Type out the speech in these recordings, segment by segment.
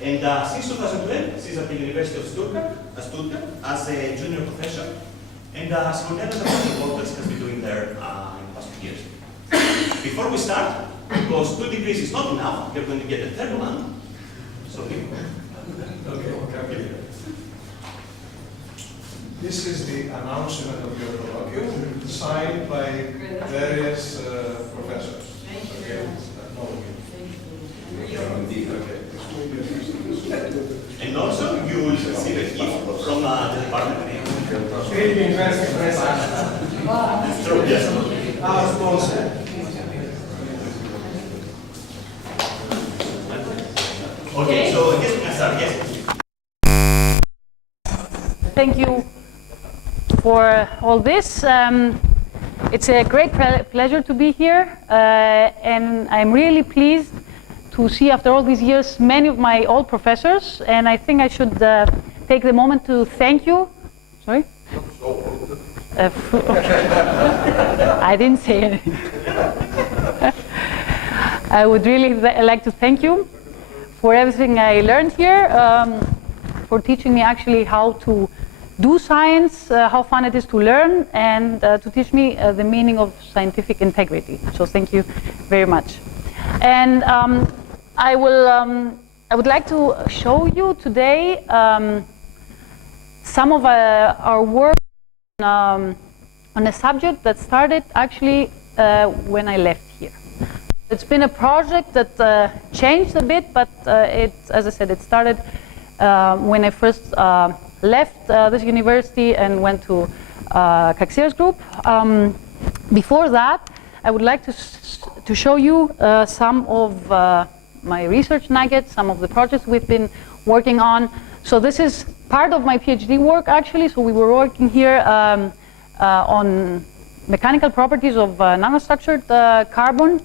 And since 2012, she's at the University of Stuttgart as a junior professor. And simultaneously, what she has been doing there in the past few years. Before we start, because 2 degrees is not enough, you're going to get a third one. Sorry. Okay. This is the announcement of your colloquium, signed by various professors. Thank you. And also, you will receive a gift from the department. Speaking very impressive. True, yes. Our sponsor. Okay, so I guess we can start. Yes. Thank you for all this. It's a great pleasure to be here, and I'm really pleased to see after all these years many of my old professors, and I think I should take the moment to thank you. Sorry? I didn't say anything. I would really like to thank you for everything I learned here, for teaching me actually how to do science, how fun it is to learn, and to teach me the meaning of scientific integrity. So thank you very much. And I would like to show you today some of our work on a subject that started actually when I left here. It's been a project that changed a bit, but as I said, it started when I first left this university and went to Kaxir's group. Before that, I would like to show you some of my research nuggets, some of the projects we've been working on. So this is part of my PhD work, actually. So we were working here on mechanical properties of nanostructured carbon.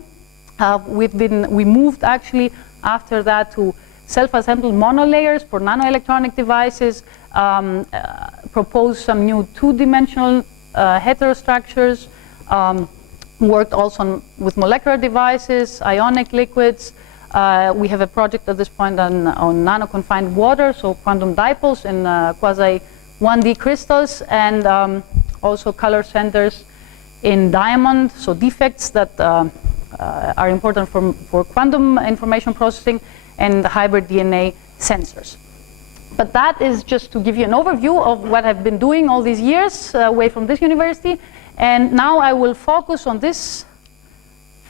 We moved actually after that to self-assembled monolayers for nanoelectronic devices, proposed some new 2-dimensional heterostructures, worked also with molecular devices, ionic liquids. We have a project at this point on nano-confined water, so quantum dipoles in quasi-1D crystals, and also color centers in diamond, so defects that are important for quantum information processing, and hybrid DNA sensors. But that is just to give you an overview of what I've been doing all these years away from this university. And now I will focus on this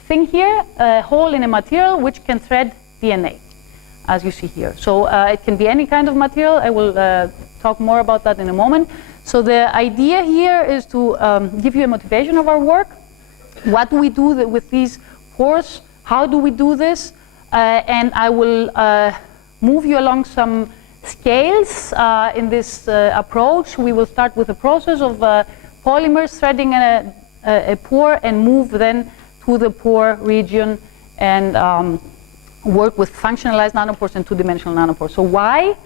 thing here, a hole in a material which can thread DNA, as you see here. So it can be any kind of material. I will talk more about that in a moment. So the idea here is to give you a motivation of our work. What do we do with these pores? How do we do this? And I will move you along some scales in this approach. We will start with the process of polymers threading a pore and move then to the pore region and work with functionalized nanopores and 2-dimensional nanopores. So why?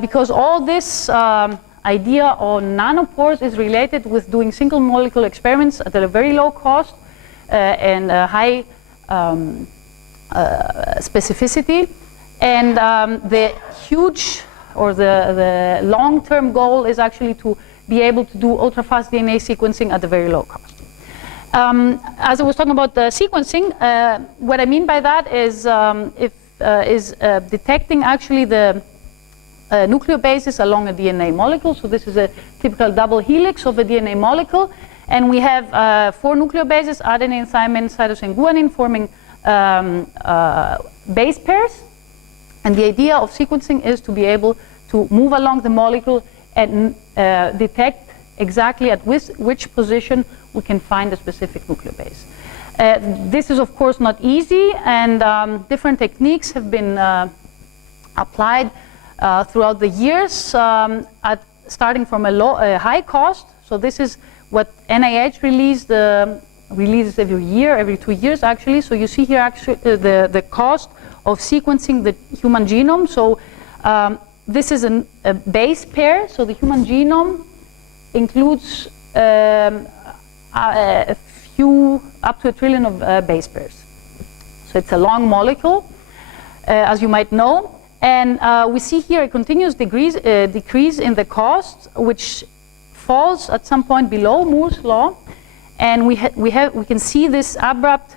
Because all this idea on nanopores is related with doing single molecule experiments at a very low cost and high specificity, and the huge or the long-term goal is actually to be able to do ultra-fast DNA sequencing at a very low cost. As I was talking about the sequencing, what I mean by that is detecting actually the nucleobases along a DNA molecule. So this is a typical double helix of a DNA molecule, and we have 4 nucleobases: adenine, thymine, cytosine, guanine, forming base pairs. And the idea of sequencing is to be able to move along the molecule and detect exactly at which position we can find a specific nucleobase. This is of course not easy, and different techniques have been applied throughout the years, starting from a high cost. So this is what NIH releases every 2 years actually. So you see here actually the cost of sequencing the human genome. So this is a base pair. So the human genome includes a few, up to 1 trillion of base pairs. So it's a long molecule, as you might know. And we see here a continuous decrease in the cost, which falls at some point below Moore's law. And we can see this abrupt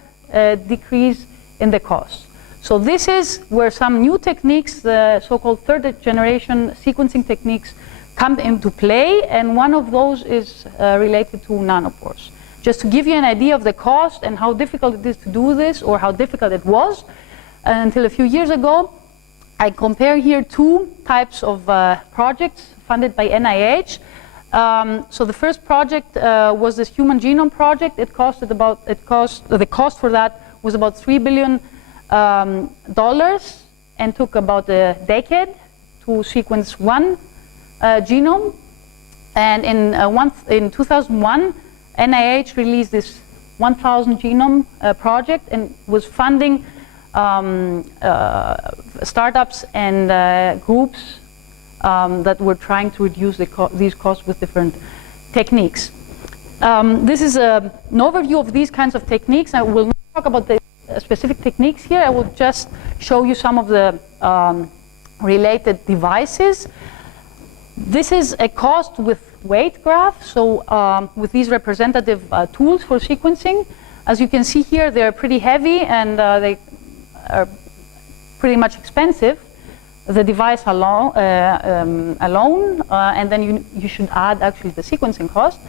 decrease in the cost. So this is where some new techniques, the so-called third generation sequencing techniques, come into play, and one of those is related to nanopores. Just to give you an idea of the cost and how difficult it is to do this, or how difficult it was until a few years ago, I compare here two types of projects funded by NIH. So the first project was this human genome project. The cost for that was about $3 billion and took about a decade to sequence one genome. And in 2001, NIH released this 1,000 genome project and was funding startups and groups that were trying to reduce these costs with different techniques. This is an overview of these kinds of techniques. I will not talk about the specific techniques here. I will just show you some of the related devices. This is a cost with weight graph, so with these representative tools for sequencing. As you can see here, they're pretty heavy and they are pretty much expensive. The device alone, and then you should add actually the sequencing cost.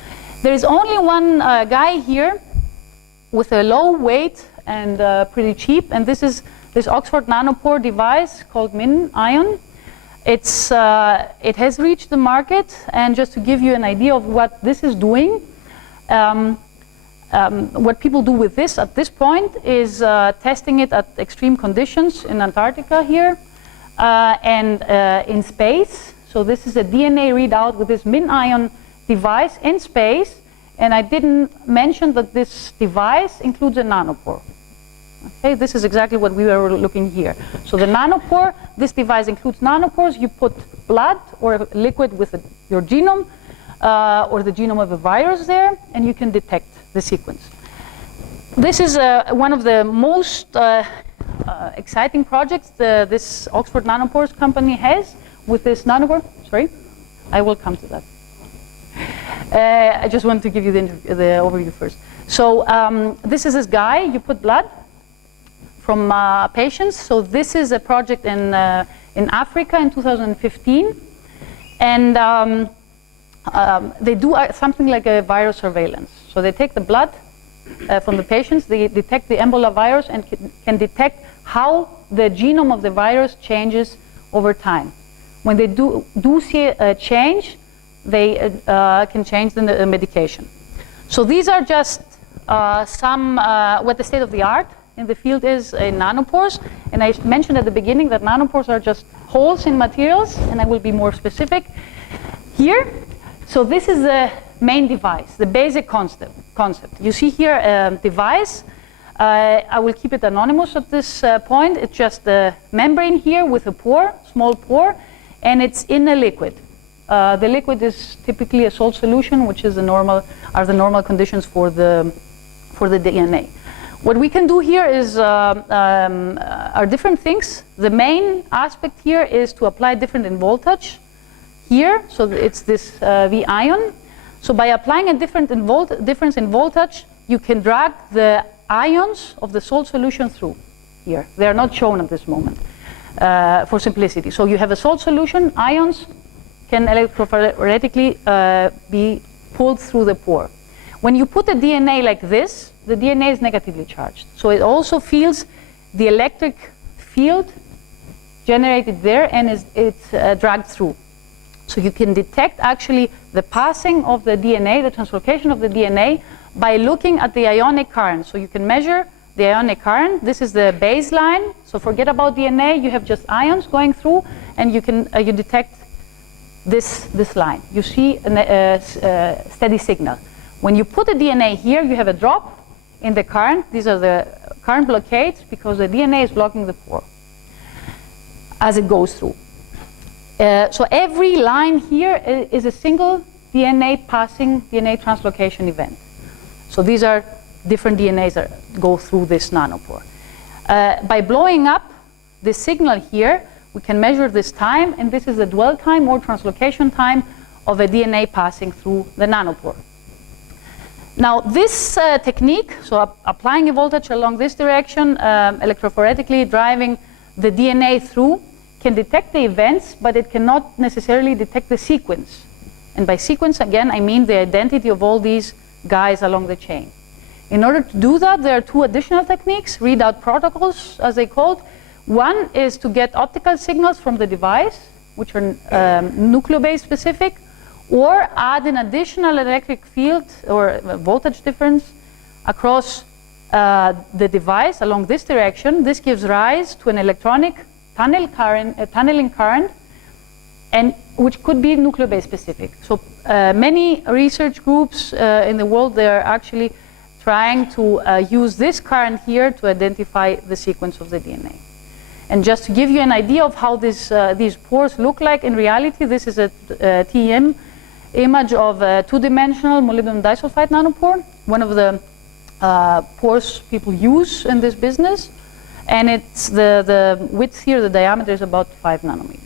There is only one guy here with a low weight and pretty cheap, and this is this Oxford nanopore device called MinION. It has reached the market, and just to give you an idea of what this is doing, what people do with this at this point is testing it at extreme conditions in Antarctica here. And in space. So this is a DNA readout with this MinION device in space. And I didn't mention that this device includes a nanopore. Okay, this is exactly what we were looking here. So the nanopore, this device includes nanopores. You put blood or liquid with your genome or the genome of a virus there, and you can detect the sequence. This is one of the most exciting projects this Oxford Nanopores company has with this nanopore. Sorry, I will come to that. I just want to give you the overview first. So this is this guy. You put blood from patients. So this is a project in Africa in 2015, and they do something like a virus surveillance. So they take the blood from the patients, they detect the Ebola virus and can detect how the genome of the virus changes over time. When they do see a change, they can change the medication. So these are just what the state of the art in the field is in nanopores. And I mentioned at the beginning that nanopores are just holes in materials, and I will be more specific here. So this is the main device, the basic concept. You see here a device. I will keep it anonymous at this point. It's just a membrane here with a pore, small pore, and it's in a liquid. The liquid is typically a salt solution, which is the normal conditions for the DNA. What we can do here are different things. The main aspect here is to apply different in voltage here. So it's this V ion. So by applying a difference in voltage, you can drag the ions of the salt solution through here. They are not shown at this moment for simplicity. So you have a salt solution, ions can electrophoretically be pulled through the pore. When you put a DNA like this, the DNA is negatively charged. So it also feels the electric field generated there, and it's dragged through. So you can detect actually the passing of the DNA, the translocation of the DNA, by looking at the ionic current. So you can measure the ionic current. This is the baseline. So forget about DNA. You have just ions going through, and you can you detect this line. You see a steady signal. When you put a DNA here, you have a drop in the current. These are the current blockades because the DNA is blocking the pore as it goes through. So every line here is a single DNA passing DNA translocation event. So these are different DNAs that go through this nanopore. By blowing up the signal here, we can measure this time, and this is the dwell time or translocation time of a DNA passing through the nanopore. Now this technique, so applying a voltage along this direction, electrophoretically driving the DNA through, can detect the events, but it cannot necessarily detect the sequence. And by sequence, again, I mean the identity of all these guys along the chain. In order to do that, there are two additional techniques, readout protocols, as they called. One is to get optical signals from the device, which are nucleobase specific, or add an additional electric field or voltage difference across the device along this direction. This gives rise to an electronic tunneling current, and which could be nucleobase specific. So many research groups in the world, they are actually trying to use this current here to identify the sequence of the DNA. And just to give you an idea of how these pores look like in reality, this is a TEM image of a two-dimensional molybdenum disulfide nanopore, one of the pores people use in this business. And it's the width here, the diameter is about 5 nanometers.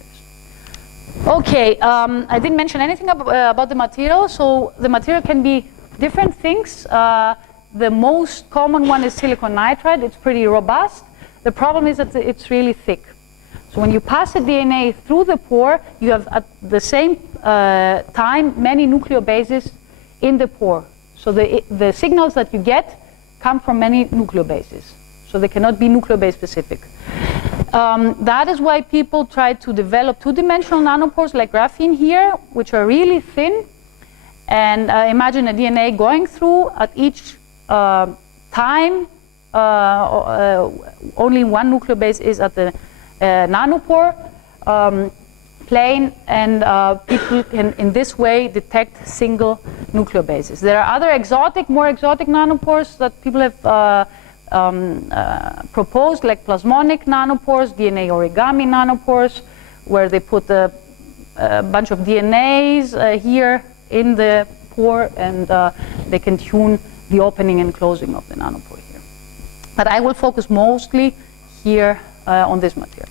Okay, I didn't mention anything about the material. So the material can be different things. The most common one is silicon nitride. It's pretty robust. The problem is that it's really thick. So when you pass the DNA through the pore, you have at the same time many nucleobases in the pore. So the signals that you get come from many nucleobases. So they cannot be nucleobase specific. That is why people try to develop two-dimensional nanopores like graphene here, which are really thin. And imagine a DNA going through at each time. Only one nucleobase is at the nanopore plane, and people can, in this way, detect single nucleobases. There are other more exotic nanopores that people have proposed, like plasmonic nanopores, DNA origami nanopores, where they put a bunch of DNAs here in the pore, and they can tune the opening and closing of the nanopore here. But I will focus mostly here on this material.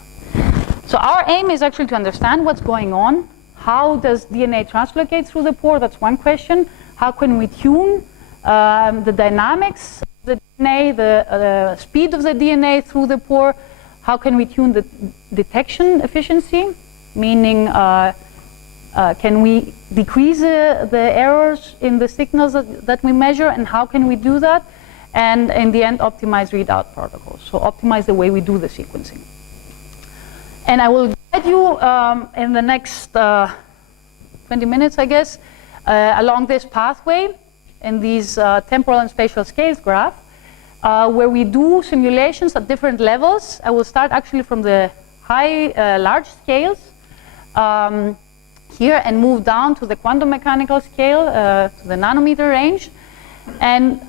So our aim is actually to understand what's going on. How does DNA translocate through the pore? That's one question. How can we tune the dynamics of the DNA, the speed of the DNA through the pore? How can we tune the detection efficiency? Meaning, can we decrease the errors in the signals that we measure, and how can we do that? And in the end, optimize readout protocols. So optimize the way we do the sequencing. And I will guide you in the next 20 minutes, I guess, along this pathway in these temporal and spatial scales graph, where we do simulations at different levels. I will start actually from the large scales here and move down to the quantum mechanical scale, to the nanometer range. And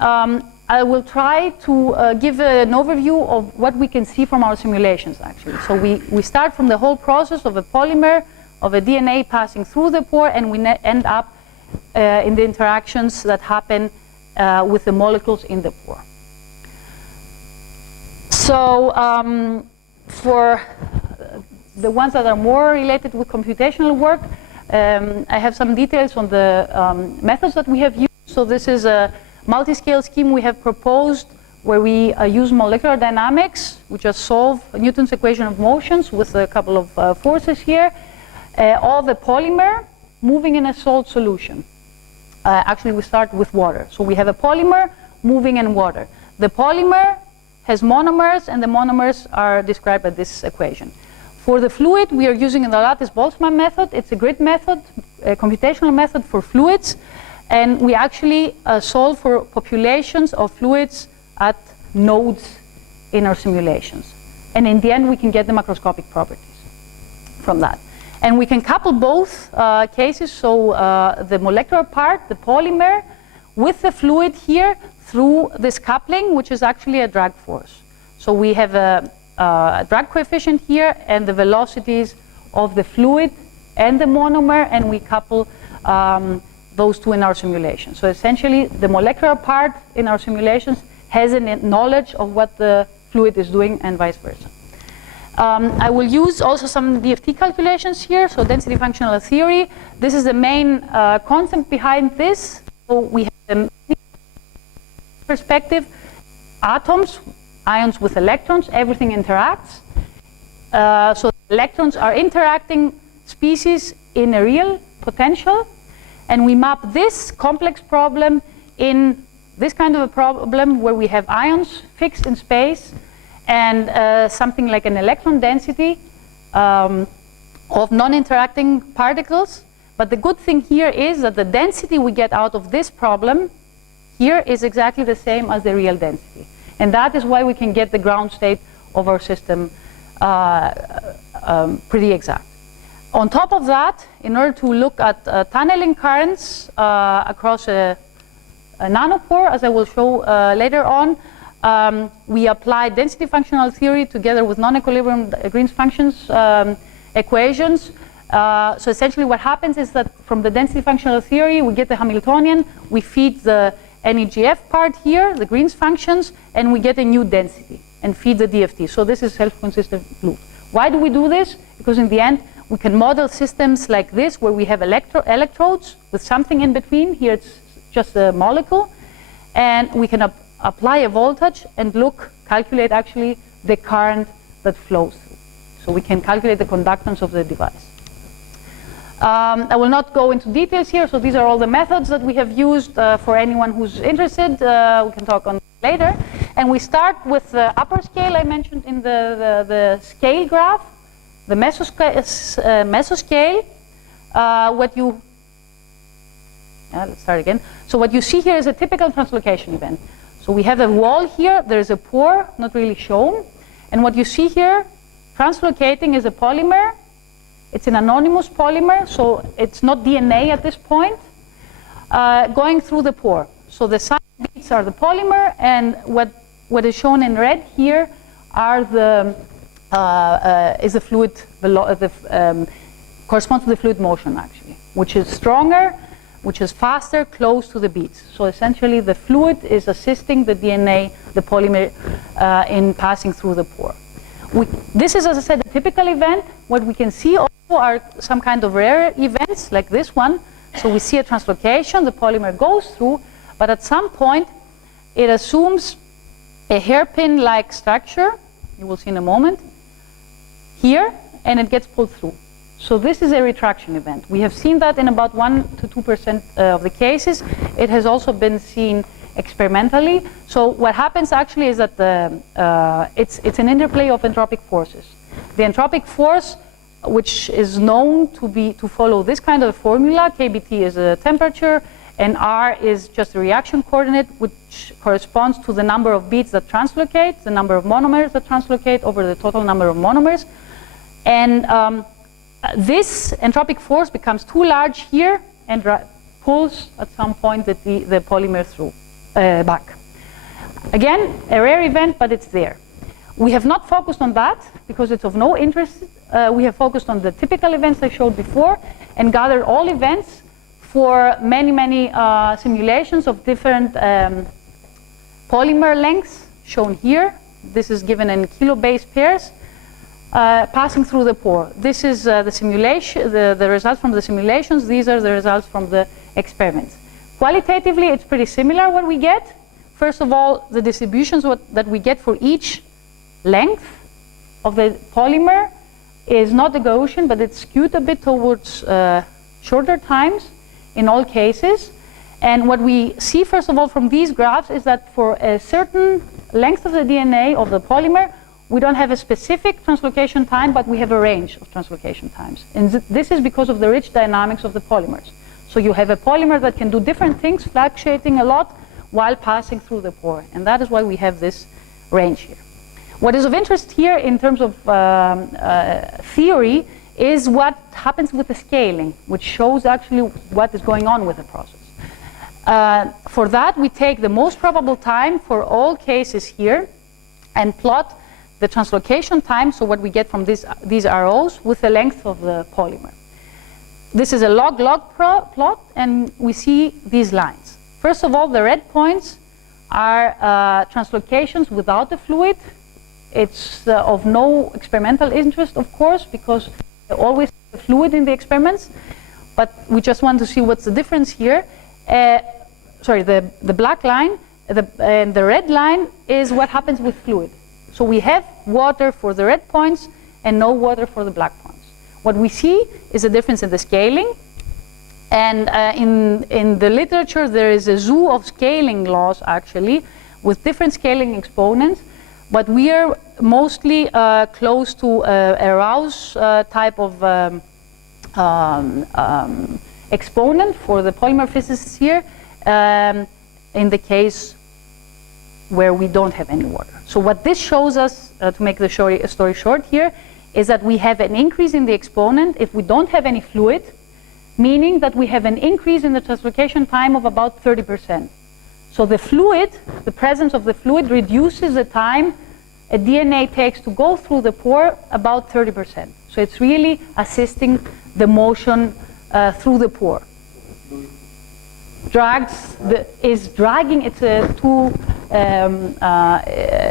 I will try to give an overview of what we can see from our simulations, actually. So we start from the whole process of a polymer, of a DNA passing through the pore, and we end up in the interactions that happen with the molecules in the pore. So for the ones that are more related with computational work, I have some details on the methods that we have used. So this is a multi-scale scheme we have proposed where we use molecular dynamics. We just solve Newton's equation of motions with a couple of forces here. All the polymer moving in a salt solution. Actually, we start with water. So we have a polymer moving in water. The polymer has monomers, and the monomers are described by this equation. For the fluid, we are using the lattice-Boltzmann method. It's a grid method, a computational method for fluids. And we actually solve for populations of fluids at nodes in our simulations. And in the end, we can get the macroscopic properties from that. And we can couple both cases, so the molecular part, the polymer, with the fluid here through this coupling, which is actually a drag force. So we have a drag coefficient here and the velocities of the fluid and the monomer, and we couple those two in our simulation. So essentially, the molecular part in our simulations has a knowledge of what the fluid is doing and vice versa. I will use also some DFT calculations here, so density functional theory. This is the main concept behind this. So we have the perspective, atoms, ions with electrons, everything interacts. So electrons are interacting species in a real potential, and we map this complex problem in this kind of a problem where we have ions fixed in space and something like an electron density of non-interacting particles. But the good thing here is that the density we get out of this problem here is exactly the same as the real density. And that is why we can get the ground state of our system pretty exact. On top of that, in order to look at tunneling currents across a nanopore, as I will show later on, we apply density functional theory together with non-equilibrium Green's functions equations. So essentially what happens is that from the density functional theory, we get the Hamiltonian, we feed the NEGF part here, the Green's functions, and we get a new density and feed the DFT. So this is self-consistent loop. Why do we do this? Because in the end, we can model systems like this where we have electrodes with something in between. Here it's just a molecule. And we can apply a voltage and calculate actually the current that flows through. So we can calculate the conductance of the device. I will not go into details here. So these are all the methods that we have used for anyone who's interested. We can talk on later. And we start with the upper scale I mentioned in the scale graph, the mesoscale. Let's start again. So what you see here is a typical translocation event. So we have a wall here, there is a pore, not really shown. And what you see here, translocating is a polymer. It's an anonymous polymer, so it's not DNA at this point, going through the pore. So the side beats are the polymer, and what is shown in red here are is the fluid, corresponds to the fluid motion actually, which is stronger, which is faster, close to the beats. So essentially the fluid is assisting the DNA, the polymer, in passing through the pore. This is, as I said, a typical event. What we can see also are some kind of rare events like this one. So we see a translocation, the polymer goes through, but at some point it assumes a hairpin-like structure, you will see in a moment, here, and it gets pulled through. So this is a retraction event. We have seen that in about 1 to 2% of the cases. It has also been seen experimentally. So what happens actually is that it's an interplay of entropic forces. The entropic force, which is known to follow this kind of formula, KBT is a temperature, and R is just a reaction coordinate, which corresponds to the number of beats that translocate, the number of monomers that translocate over the total number of monomers. And this entropic force becomes too large here and pulls at some point the polymer through back. Again, a rare event, but it's there. We have not focused on that because it's of no interest. We have focused on the typical events I showed before and gathered all events for many simulations of different polymer lengths shown here. This is given in kilo-base pairs. Passing through the pore. This is the simulation, the results from the simulations. These are the results from the experiments. Qualitatively, it's pretty similar what we get. First of all, the distributions that we get for each length of the polymer is not a Gaussian, but it's skewed a bit towards shorter times in all cases. And what we see, first of all, from these graphs is that for a certain length of the DNA of the polymer, we don't have a specific translocation time, but we have a range of translocation times. And this is because of the rich dynamics of the polymers. So you have a polymer that can do different things, fluctuating a lot while passing through the pore. And that is why we have this range here. What is of interest here in terms of theory is what happens with the scaling, which shows actually what is going on with the process. For that, we take the most probable time for all cases here and plot the translocation time, so what we get from these arrows, with the length of the polymer. This is a log-log plot, and we see these lines. First of all, the red points are translocations without the fluid it's of no experimental interest, of course, because there always a fluid in the experiments. But we just want to see what's the difference here. Sorry, the black line and the red line is what happens with fluid. So we have water for the red points and no water for the black points. What we see is a difference in the scaling. And in the literature, there is a zoo of scaling laws, actually, with different scaling exponents. But we are mostly close to a Rouse type of exponent for the polymer physicists here, in the case where we don't have any water. So what this shows us, to make the story short here, is that we have an increase in the exponent if we don't have any fluid, meaning that we have an increase in the translocation time of about 30%. So the fluid, the presence of the fluid, reduces the time a DNA takes to go through the pore about 30%. So it's really assisting the motion through the pore. Is dragging. It's a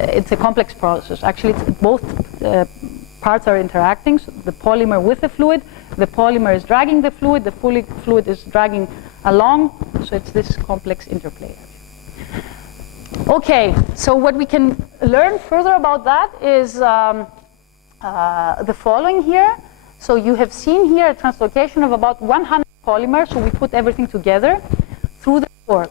it's a complex process. Actually, both parts are interacting. So the polymer with the fluid, the polymer is dragging the fluid is dragging along. So it's this complex interplay. Okay, so what we can learn further about that is the following here. So you have seen here a translocation of about 100 polymers. So we put everything together through the pore.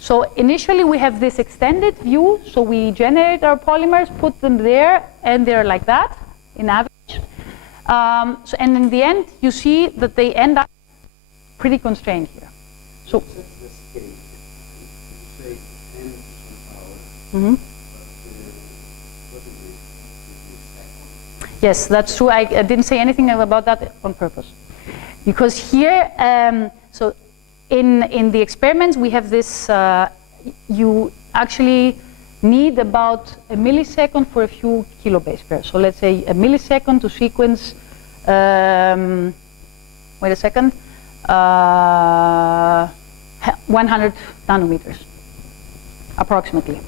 So initially we have this extended view. So we generate our polymers, put them there, and they're like that in average. And in the end, you see that they end up pretty constrained here. So. Mm-hmm. Yes, that's true. I didn't say anything about that on purpose. Because here, so in the experiments, we have this, you actually need about a millisecond for a few kilobase pairs. So let's say a millisecond to sequence, wait a second, 100 nanometers, approximately.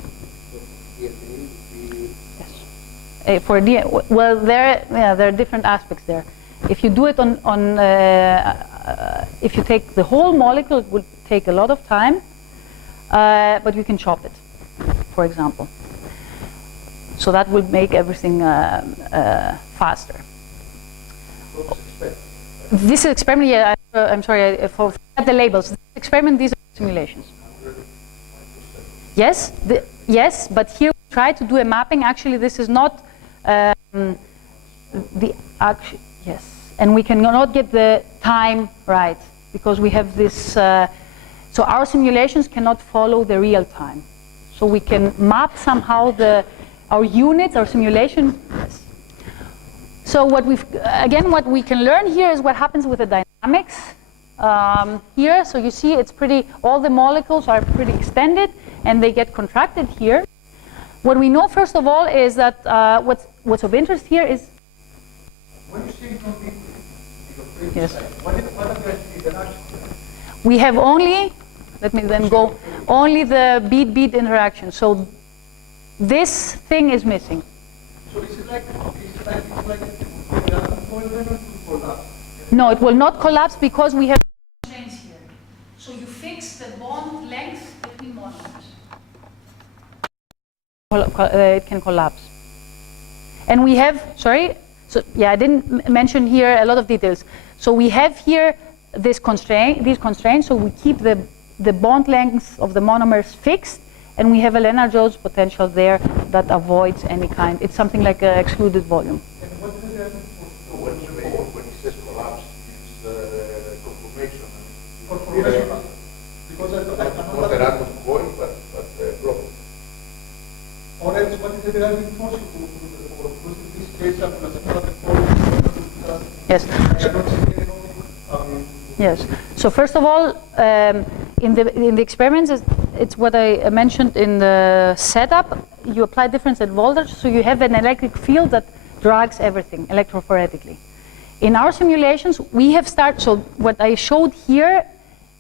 For well, there are different aspects there. If you do it if you take the whole molecule, it would take a lot of time, but you can chop it, for example. So that will make everything faster. This experiment, yeah, I'm sorry, I forgot the labels. This experiment, these are simulations. Yes, yes, but here we try to do a mapping. Actually, this is not yes, and we cannot get the time right because we have this. So our simulations cannot follow the real time. So we can map somehow our units, our simulation. Yes. So what we can learn here is what happens with the dynamics here. So you see, it's all the molecules are pretty extended, and they get contracted here. What we know, first of all, is that what's of interest here is. When you say from the yes. What are the interactions? We have only, let me then go, only the bead-bead interaction. So this thing is missing. So is it like the point to collapse? No, it will not collapse because we have constraints here. So you fix the bond length between monomers. It can collapse. And we have, sorry, so yeah, I didn't mention here a lot of details. So we have here these constraints, so we keep the bond lengths of the monomers fixed, and we have a Lennard-Jones potential there that avoids any kind. It's something like an excluded volume. And what is the when he says collapse, it's conformation. Conformation. Because I cannot. Not a random coil, but block. Or else, what is the driving force? Because in this case, I'm going to say yes. Yes. So first of all, in the experiments, it's what I mentioned in the setup. You apply difference at voltage, so you have an electric field that drags everything electrophoretically. In our simulations, we have started. So what I showed here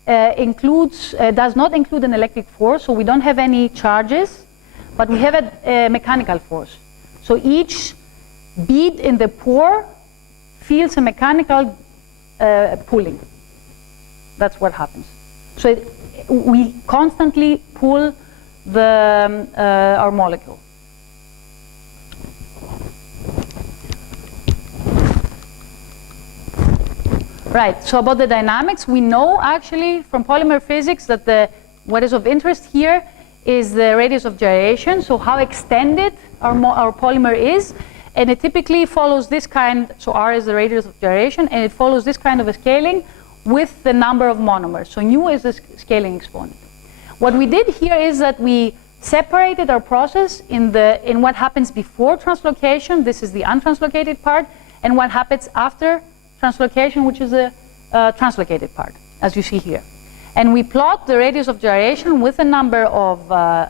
does not include an electric force. So we don't have any charges, but we have a mechanical force. So each bead in the pore feels a mechanical pulling. That's what happens. So we constantly pull our molecule. Right, so about the dynamics, we know actually from polymer physics that what is of interest here is the radius of gyration, so how extended our polymer is, and it typically follows this kind, so R is the radius of gyration, and it follows this kind of a scaling with the number of monomers. So nu is the scaling exponent. What we did here is that we separated our process in what happens before translocation, this is the untranslocated part, and what happens after translocation, which is the translocated part, as you see here. And we plot the radius of gyration with the number of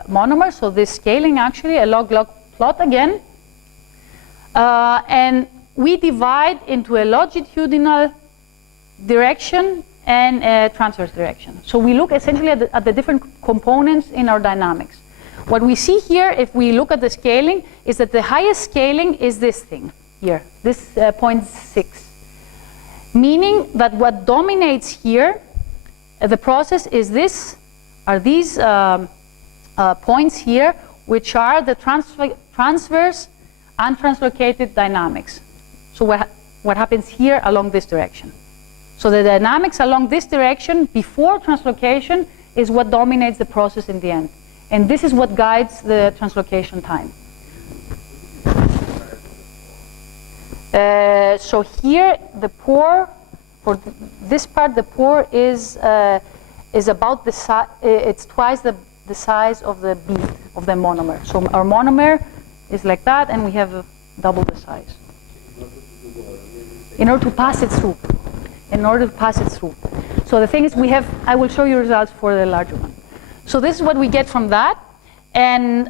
monomers, so this scaling actually, a log-log plot again. And we divide into a longitudinal direction and a transverse direction. So we look essentially at the different components in our dynamics. What we see here, if we look at the scaling, is that the highest scaling is this thing here, this 0.6. Meaning that what dominates here, the process is these points here, which are the transverse untranslocated dynamics. So what happens here along this direction. So the dynamics along this direction before translocation is what dominates the process in the end. And this is what guides the translocation time. So here the pore, for this part the pore is about the size, it's twice the size of the bead of the monomer. So our monomer is like that, and we have double the size. In order to pass it through. In order to pass it through. So the thing is, I will show you results for the larger one. So this is what we get from that, and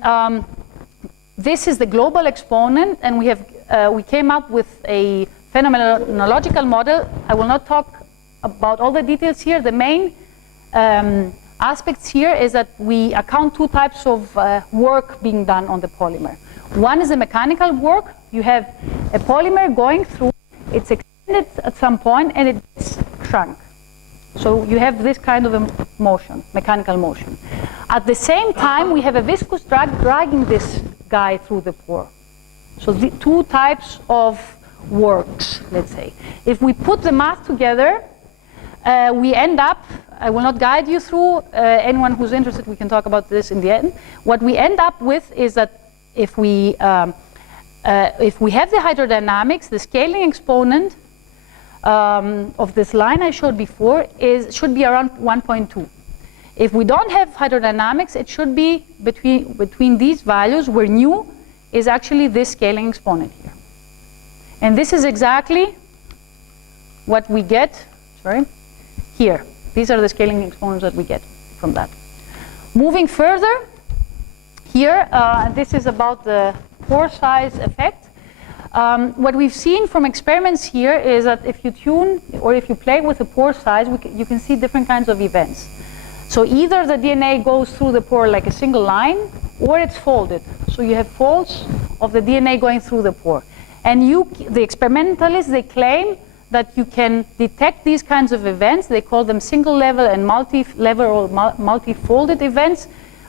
this is the global exponent, and we came up with a phenomenological model. I will not talk about all the details here. The main aspects here is that we account two types of work being done on the polymer. One is the mechanical work. You have a polymer going through, it's extended at some point, and it's shrunk. So you have this kind of a motion, mechanical motion. At the same time, we have a viscous drag dragging this guy through the pore. So the two types of works, let's say. If we put the math together, we end up, I will not guide you through, anyone who's interested, we can talk about this in the end. What we end up with is that if we have the hydrodynamics, the scaling exponent of this line I showed before should be around 1.2. If we don't have hydrodynamics, it should be between these values, where nu is actually this scaling exponent here. And this is exactly what we get, here. These are the scaling exponents that we get from that. Moving further, here, this is about the pore size effect. What we've seen from experiments here is that if you tune or if you play with the pore size, you can see different kinds of events. So either the DNA goes through the pore like a single line, or it's folded. So you have folds of the DNA going through the pore. And the experimentalists, they claim that you can detect these kinds of events. They call them single level and multi-level or multi-folded events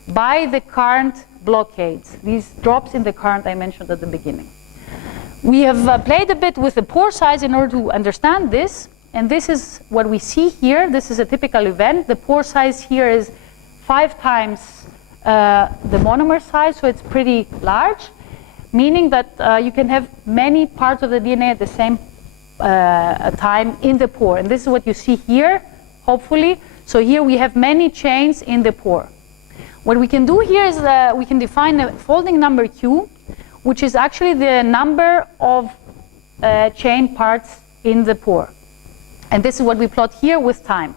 by the current blockades, these drops in the current I mentioned at the beginning. We have played a bit with the pore size in order to understand this, and this is what we see here. This is a typical event. The pore size here is 5 times the monomer size, so it's pretty large, meaning that you can have many parts of the DNA at the same time in the pore. And this is what you see here, hopefully. So here we have many chains in the pore. What we can do here is we can define a folding number Q, which is actually the number of chain parts in the pore. And this is what we plot here with time.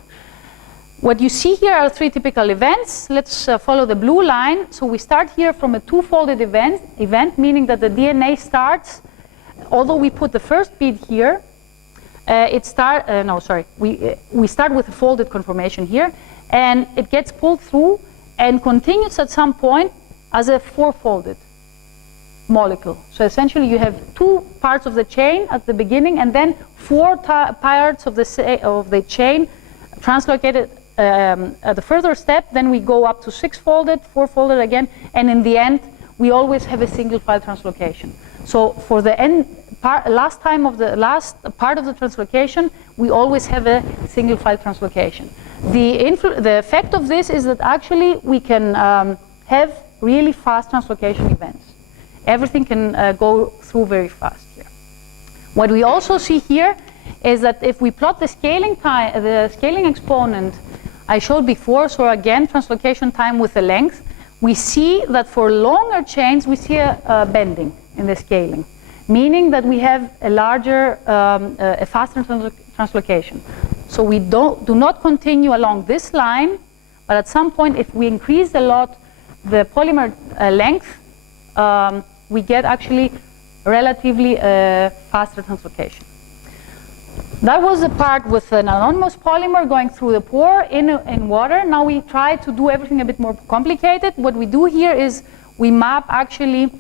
What you see here are 3 typical events. Let's follow the blue line. So we start here from a 2-folded event, meaning that the DNA starts, although we put the first bead here, we start with a folded conformation here, and it gets pulled through and continues at some point as a 4-folded, molecule. So essentially you have 2 parts of the chain at the beginning and then 4 parts of the chain translocated at the further step. Then we go up to 6-folded, 4-folded again, and in the end we always have a single file translocation. So for the last part of the translocation, we always have a single file translocation. The effect of this is that actually we can have really fast translocation events. Everything can go through very fast here. What we also see here is that if we plot the scaling time, the scaling exponent I showed before, so again translocation time with the length, we see that for longer chains we see a bending in the scaling, meaning that we have a larger, a faster translocation. So we do not continue along this line, but at some point if we increase a lot the polymer length, we get actually relatively faster translocation. That was the part with an anonymous polymer going through the pore in water. Now we try to do everything a bit more complicated. What we do here is we map actually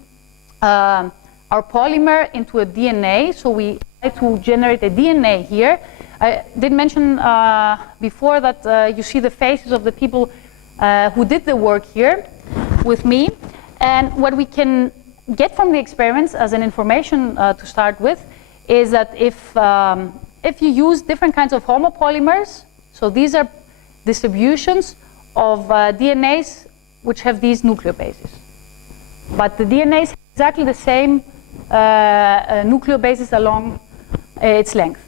our polymer into a DNA. So we try to generate a DNA here. I did mention before that you see the faces of the people who did the work here with me. And what we can get from the experiments as an information to start with is that if you use different kinds of homopolymers, so these are distributions of DNAs which have these nucleobases. But the DNAs have exactly the same nucleobases along its length.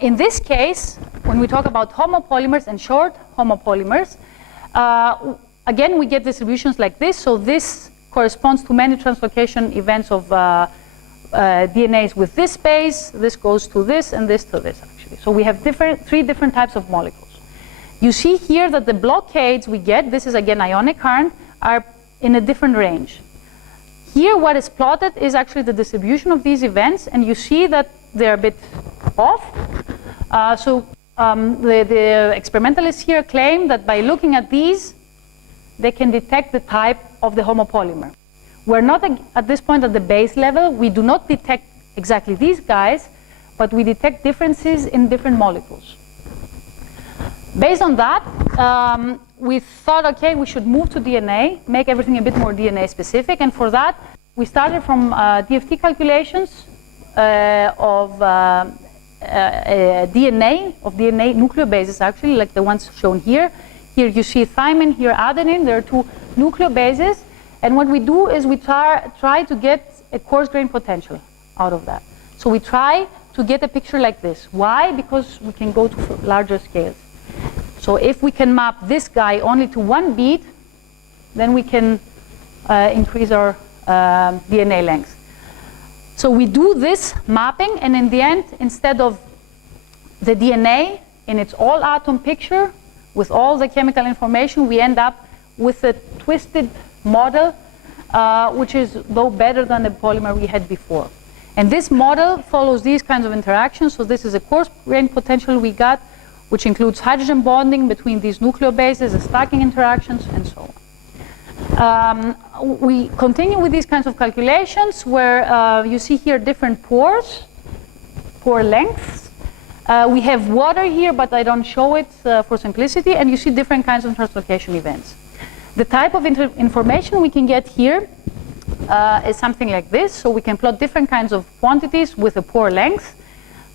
In this case, when we talk about homopolymers and short homopolymers, again we get distributions like this. So this corresponds to many translocation events of DNAs with this base, this goes to this, and this to this actually. So we have 3 different types of molecules. You see here that the blockades we get, this is again ionic current, are in a different range. Here what is plotted is actually the distribution of these events, and you see that they're a bit off. The experimentalists here claim that by looking at these, they can detect the type of the homopolymer. We're not at this point at the base level. We do not detect exactly these guys, but we detect differences in different molecules. Based on that, we thought, okay, we should move to DNA, make everything a bit more DNA specific, and for that, we started from DFT calculations of DNA nucleobases actually, like the ones shown here. Here you see thymine, here adenine. There are 2 nucleobases. And what we do is we try to get a coarse grain potential out of that. So we try to get a picture like this. Why? Because we can go to larger scales. So if we can map this guy only to 1 bead, then we can increase our DNA length. So we do this mapping, and in the end, instead of the DNA in its all-atom picture with all the chemical information, we end up with a twisted model, which is though better than the polymer we had before. And this model follows these kinds of interactions. So this is a coarse grain potential we got, which includes hydrogen bonding between these nucleobases, the stacking interactions, and so on. We continue with these kinds of calculations where you see here different pores, pore lengths. We have water here, but I don't show it for simplicity, and you see different kinds of translocation events. The type of information we can get here is something like this. So we can plot different kinds of quantities with a pore length.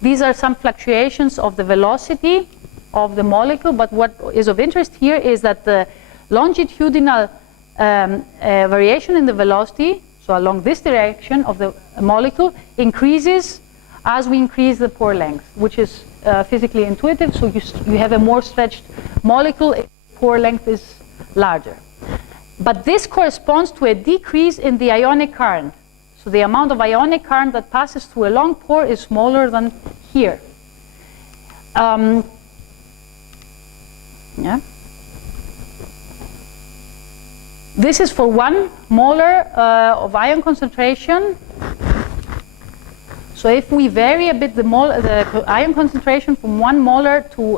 These are some fluctuations of the velocity of the molecule, but what is of interest here is that the longitudinal variation in the velocity, so along this direction of the molecule, increases as we increase the pore length, which is physically intuitive. So you have a more stretched molecule if the pore length is larger. But this corresponds to a decrease in the ionic current. So the amount of ionic current that passes through a long pore is smaller than here. This is for 1 molar of ion concentration. So if we vary a bit the ion concentration from 1 molar to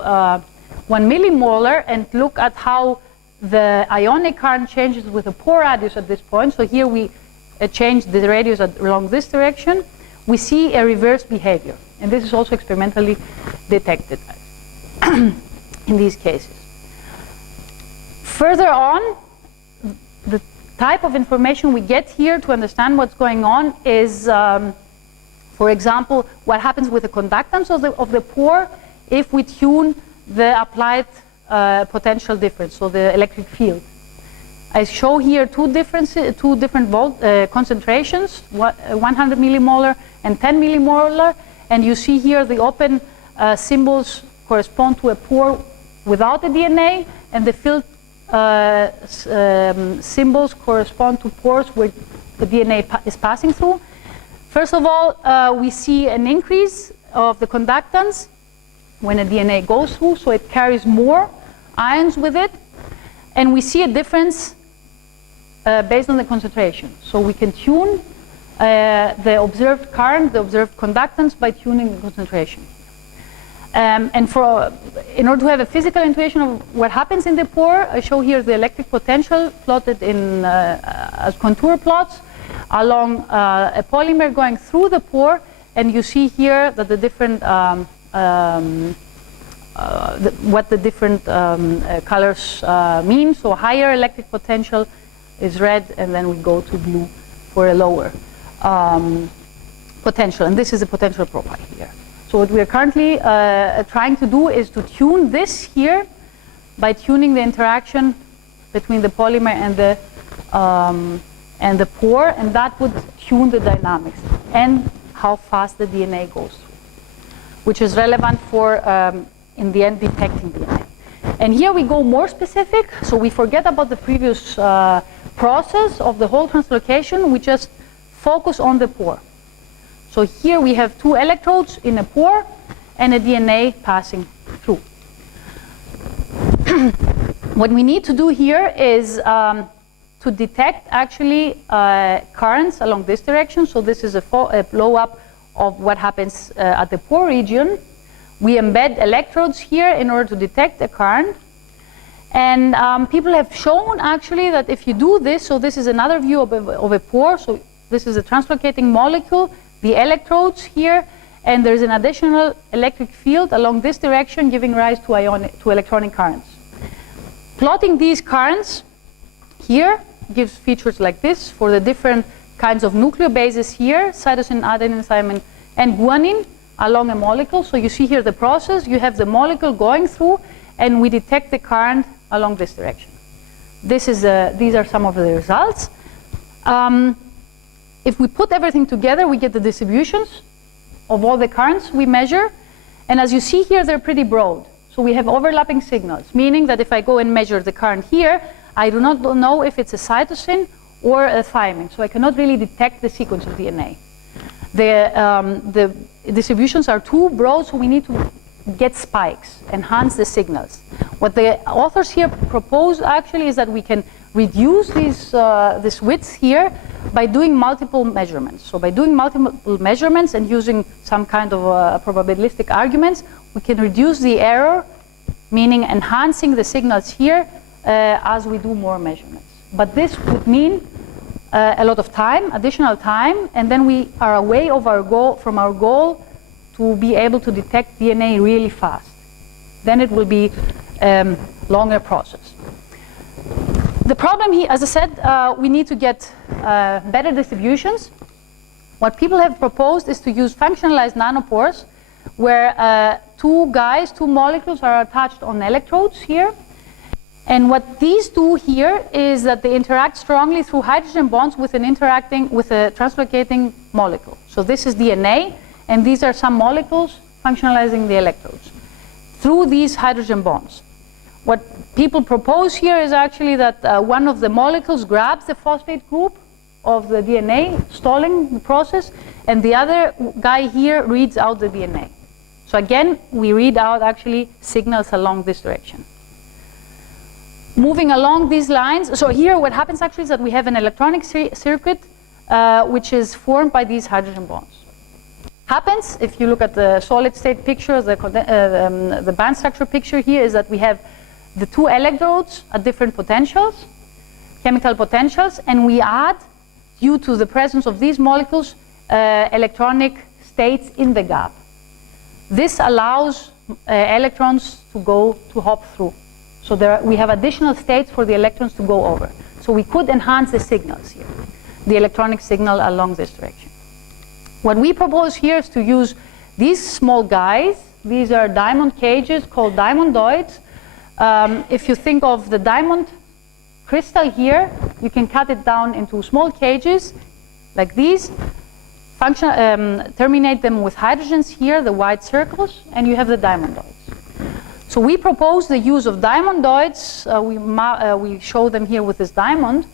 1 millimolar and look at how the ionic current changes with the pore radius at this point. So here we change the radius along this direction, we see a reverse behavior. And this is also experimentally detected in these cases. Further on, the type of information we get here to understand what's going on is, for example, what happens with the conductance of the pore if we tune the applied potential difference, so the electric field. I show here two different concentrations, 100 millimolar and 10 millimolar, and you see here the open symbols correspond to a pore without the DNA, and the filled symbols correspond to pores where the DNA is passing through. First of all, we see an increase of the conductance when a DNA goes through, so it carries more ions with it, and we see a difference based on the concentration. So we can tune the observed current, the observed conductance by tuning the concentration. And in order to have a physical intuition of what happens in the pore, I show here the electric potential plotted in as contour plots along a polymer going through the pore, and you see here that the different what the different colors mean. So higher electric potential is red, and then we go to blue for a lower potential. And this is the potential profile here. So what we are currently trying to do is to tune this here by tuning the interaction between the polymer and the pore, and that would tune the dynamics and how fast the DNA goes through, which is relevant for, in the end, detecting DNA. And here we go more specific, so we forget about the previous process of the whole translocation. We just focus on the pore. So here we have two electrodes in a pore and a DNA passing through. What we need to do here is to detect actually currents along this direction. So this is a blow-up of what happens at the pore region. We embed electrodes here in order to detect the current. And people have shown actually that if you do this, so this is another view of a pore. So this is a translocating molecule, the electrodes here, and there's an additional electric field along this direction giving rise to electronic currents. Plotting these currents here gives features like this for the different kinds of nucleobases here, cytosine, adenine, thymine, and guanine along a molecule. So you see here the process. You have the molecule going through, and we detect the current along this direction. These are some of the results. If we put everything together, we get the distributions of all the currents we measure. And as you see here, they're pretty broad. So we have overlapping signals, meaning that if I go and measure the current here, I do not know if it's a cytosine or a thymine. So I cannot really detect the sequence of DNA. The distributions are too broad, so we need to get spikes, enhance the signals. What the authors here propose actually is that we can reduce this width here by doing multiple measurements. So by doing multiple measurements and using some kind of probabilistic arguments, we can reduce the error, meaning enhancing the signals here as we do more measurements. But this would mean a lot of time, additional time, and then we are away from our goal to be able to detect DNA really fast. Then it will be a longer process. The problem here, as I said, we need to get better distributions. What people have proposed is to use functionalized nanopores, where two molecules are attached on electrodes here. And what these do here is that they interact strongly through hydrogen bonds with a translocating molecule. So this is DNA, and these are some molecules functionalizing the electrodes through these hydrogen bonds. What people propose here is actually that one of the molecules grabs the phosphate group of the DNA, stalling the process, and the other guy here reads out the DNA. So again, we read out actually signals along this direction. Moving along these lines, so here what happens actually is that we have an electronic circuit which is formed by these hydrogen bonds. Happens, if you look at the solid state picture, the band structure picture here is that we have the two electrodes at different potentials, chemical potentials, and we add due to the presence of these molecules, electronic states in the gap. This allows electrons to hop through. So we have additional states for the electrons to go over. So we could enhance the signals here, the electronic signal along this direction. What we propose here is to use these small guys. These are diamond cages called diamondoids. If you think of the diamond crystal here, you can cut it down into small cages like these, terminate them with hydrogens here, the white circles, and you have the diamondoids. So we propose the use of diamondoids. We show them here with this diamond.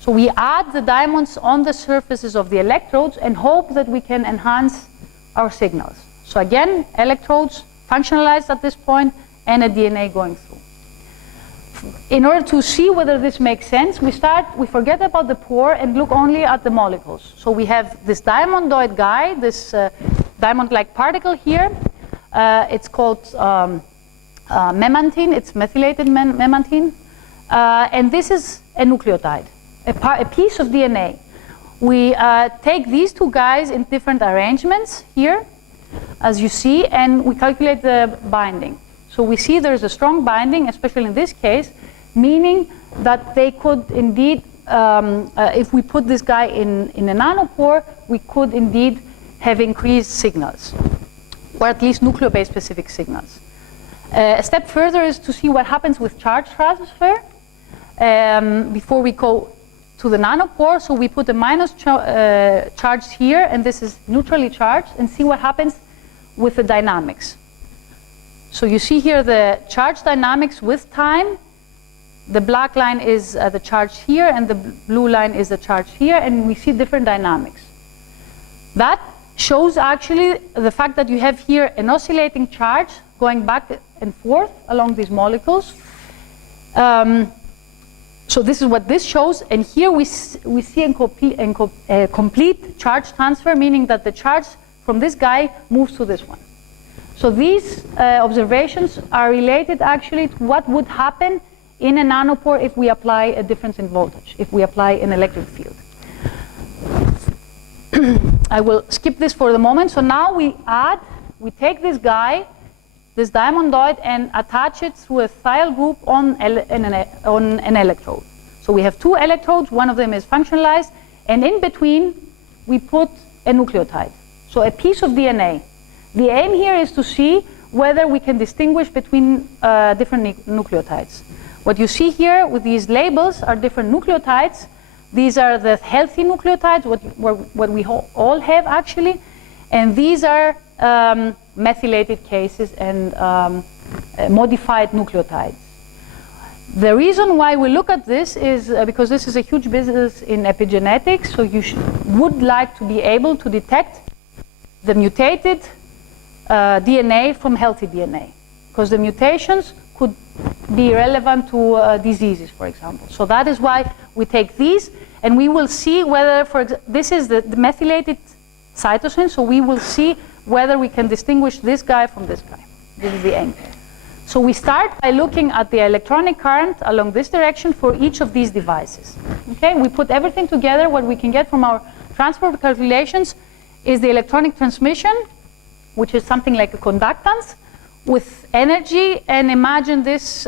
So we add the diamonds on the surfaces of the electrodes and hope that we can enhance our signals. So again, electrodes functionalized at this point and a DNA going through. In order to see whether this makes sense, we forget about the pore and look only at the molecules. So we have this diamondoid guy, this diamond-like particle here. It's called memantine. It's methylated memantine. And this is a nucleotide, a piece of DNA. We take these two guys in different arrangements here, as you see, and we calculate the binding. So we see there's a strong binding, especially in this case, meaning that they could indeed, if we put this guy in a nanopore, we could indeed have increased signals, or at least nucleobase specific signals. A step further is to see what happens with charge transfer before we go to the nanopore. So we put a minus charge here, and this is neutrally charged, and see what happens with the dynamics. So you see here the charge dynamics with time. The black line is the charge here, and the blue line is the charge here, and we see different dynamics. That shows actually the fact that you have here an oscillating charge going back and forth along these molecules. So this is what this shows, and here we see a complete charge transfer, meaning that the charge from this guy moves to this one. So these observations are related actually to what would happen in a nanopore if we apply a difference in voltage, if we apply an electric field. I will skip this for the moment. So now we take this guy, this diamondoid, and attach it through a thiol group on an electrode. So we have two electrodes, one of them is functionalized, and in between we put a nucleotide, so a piece of DNA. The aim here is to see whether we can distinguish between different nucleotides. What you see here with these labels are different nucleotides. These are the healthy nucleotides, what we all have actually, and these are methylated cases and modified nucleotides. The reason why we look at this is because this is a huge business in epigenetics, so you would like to be able to detect the mutated DNA from healthy DNA, because the mutations could be relevant to diseases, for example. So that is why we take these, and we will see whether, this is the methylated cytosine, so we will see whether we can distinguish this guy from this guy. This is the aim. So we start by looking at the electronic current along this direction for each of these devices. Okay, we put everything together. What we can get from our transport calculations is the electronic transmission, which is something like a conductance with energy, and imagine this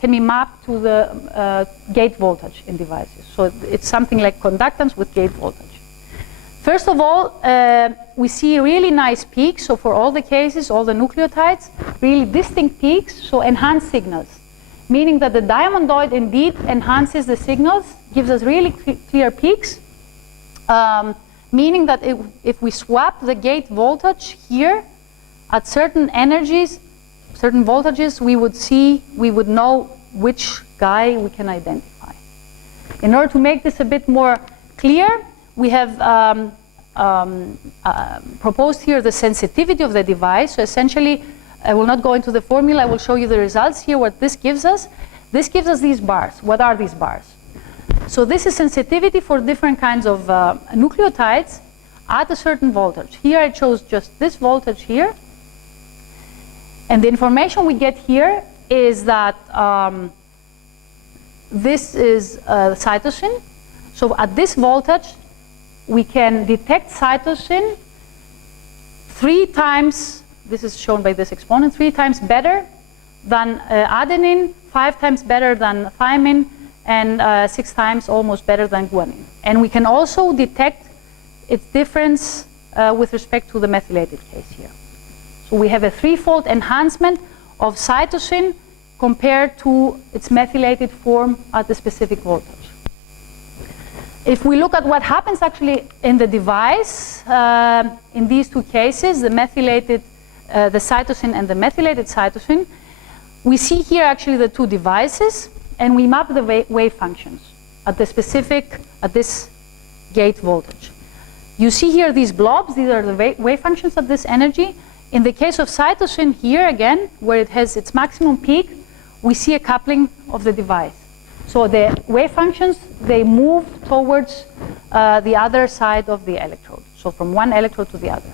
can be mapped to the gate voltage in devices. So it's something like conductance with gate voltage. First of all, we see really nice peaks. So for all the cases, all the nucleotides, really distinct peaks, so enhanced signals, meaning that the diamondoid indeed enhances the signals, gives us really clear peaks, meaning that if we swap the gate voltage here at certain energies, certain voltages, we would know which guy we can identify. In order to make this a bit more clear, we have proposed here the sensitivity of the device. So essentially, I will not go into the formula. I will show you the results here, what this gives us. This gives us these bars. What are these bars? So this is sensitivity for different kinds of nucleotides at a certain voltage. Here I chose just this voltage here. And the information we get here is that this is cytosine. So at this voltage, we can detect cytosine 3 times, this is shown by this exponent, 3 times better than adenine, 5 times better than thymine, and 6 times almost better than guanine. And we can also detect its difference with respect to the methylated case here. So we have a 3-fold enhancement of cytosine compared to its methylated form at the specific voltage. If we look at what happens actually in the device, in these 2 cases, the methylated, the cytosine and the methylated cytosine, we see here actually the 2 devices, and we map the wave functions at the specific, at this gate voltage. You see here these blobs, these are the wave functions at this energy. In the case of cytosine here again, where it has its maximum peak, we see a coupling of the device. So the wave functions, they move towards the other side of the electrode. So from one electrode to the other.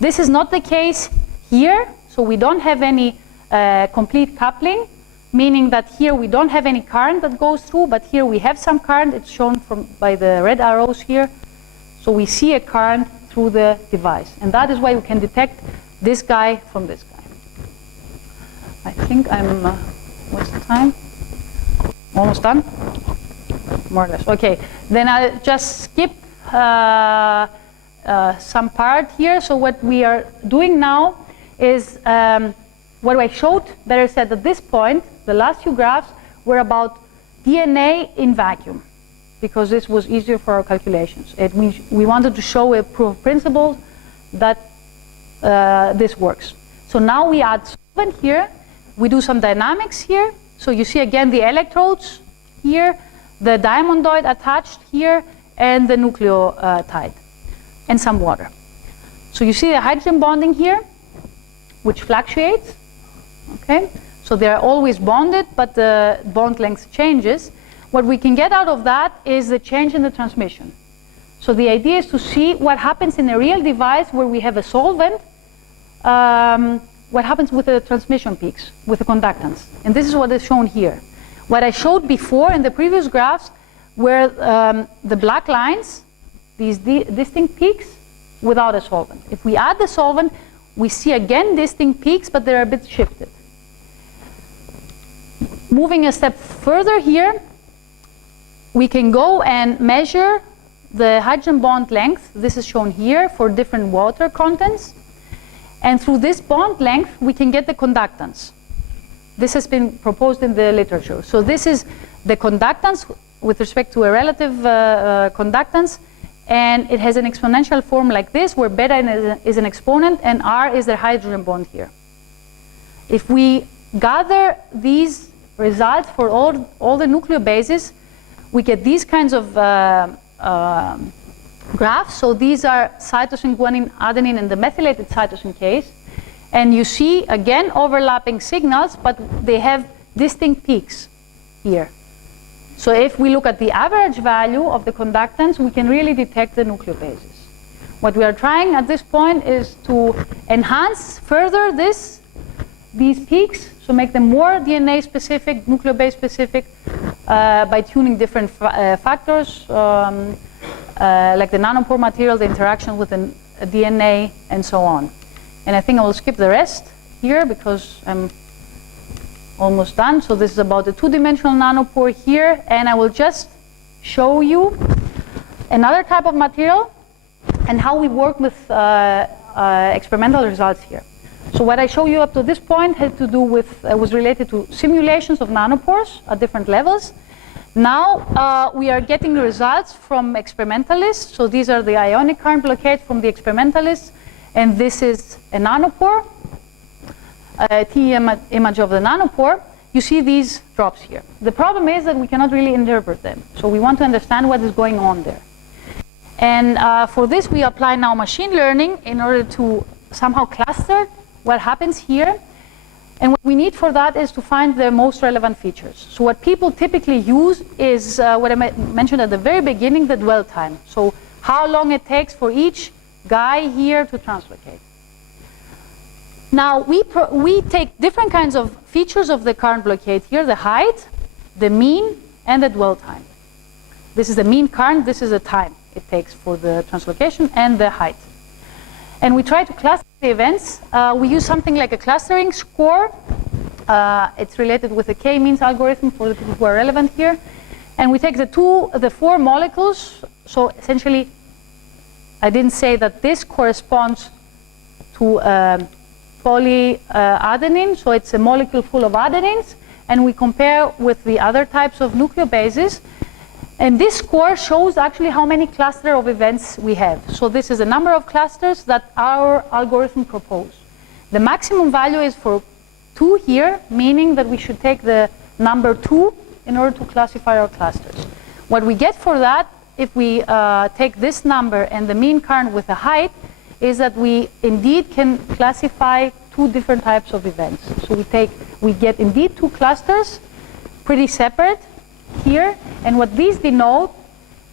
This is not the case here, so we don't have any complete coupling, meaning that here we don't have any current that goes through, but here we have some current. It's shown by the red arrows here. So we see a current through the device. And that is why we can detect this guy from this guy. I think I'm, what's the time? Almost done? More or less. Okay, then I'll just skip some part here. So what we are doing now is what I showed, better said, at this point, the last few graphs were about DNA in vacuum, because this was easier for our calculations. We wanted to show a proof of principle that this works. So now we add solvent here, we do some dynamics here. So you see again the electrodes here, the diamondoid attached here, and the nucleotide, and some water. So you see the hydrogen bonding here, which fluctuates, okay? So they're always bonded, but the bond length changes. What we can get out of that is the change in the transmission. So the idea is to see what happens in a real device where we have a solvent, what happens with the transmission peaks, with the conductance. And this is what is shown here. What I showed before in the previous graphs were the black lines, these distinct peaks without a solvent. If we add the solvent, we see again distinct peaks, but they're a bit shifted. Moving a step further here, we can go and measure the hydrogen bond length. This is shown here for different water contents. And through this bond length, we can get the conductance. This has been proposed in the literature. So this is the conductance with respect to a relative conductance. And it has an exponential form like this, where beta is an exponent and R is the hydrogen bond here. If we gather these results for all the nucleobases, we get these kinds of graphs. So these are cytosine, guanine, adenine, and the methylated cytosine case. And you see, again, overlapping signals, but they have distinct peaks here. So if we look at the average value of the conductance, we can really detect the nucleobases. What we are trying at this point is to enhance further these peaks, so make them more DNA specific, nucleobase specific, by tuning different factors, like the nanopore material, the interaction with the DNA, and so on. And I think I will skip the rest here because I'm almost done. So this is about the 2-dimensional nanopore here, and I will just show you another type of material and how we work with experimental results here. So what I show you up to this point had to do with, was related to simulations of nanopores at different levels. Now we are getting the results from experimentalists. So these are the ionic current blockades from the experimentalists, and this is a nanopore, a TE image of the nanopore. You see these drops here. The problem is that we cannot really interpret them. So we want to understand what is going on there. And for this, we apply now machine learning in order to somehow cluster what happens here. And what we need for that is to find the most relevant features. So what people typically use is what I mentioned at the very beginning, the dwell time. So how long it takes for each guy here to translocate. Now we take different kinds of features of the current blockade here, the height, the mean, and the dwell time. this is the mean current, this is the time it takes for the translocation, and the height. And we try to cluster the events. We use something like a clustering score. It's related with the k-means algorithm for the people who are relevant here. And we take the four molecules. So essentially, I didn't say that this corresponds to polyadenine. So it's a molecule full of adenines. And we compare with the other types of nucleobases. And this score shows actually how many cluster of events we have. So this is the number of clusters that our algorithm proposes. The maximum value is for 2 here, meaning that we should take the number 2 in order to classify our clusters. What we get for that, if we take this number and the mean current with the height, is that we indeed can classify 2 different types of events. So we get indeed 2 clusters, pretty separate here, and what these denote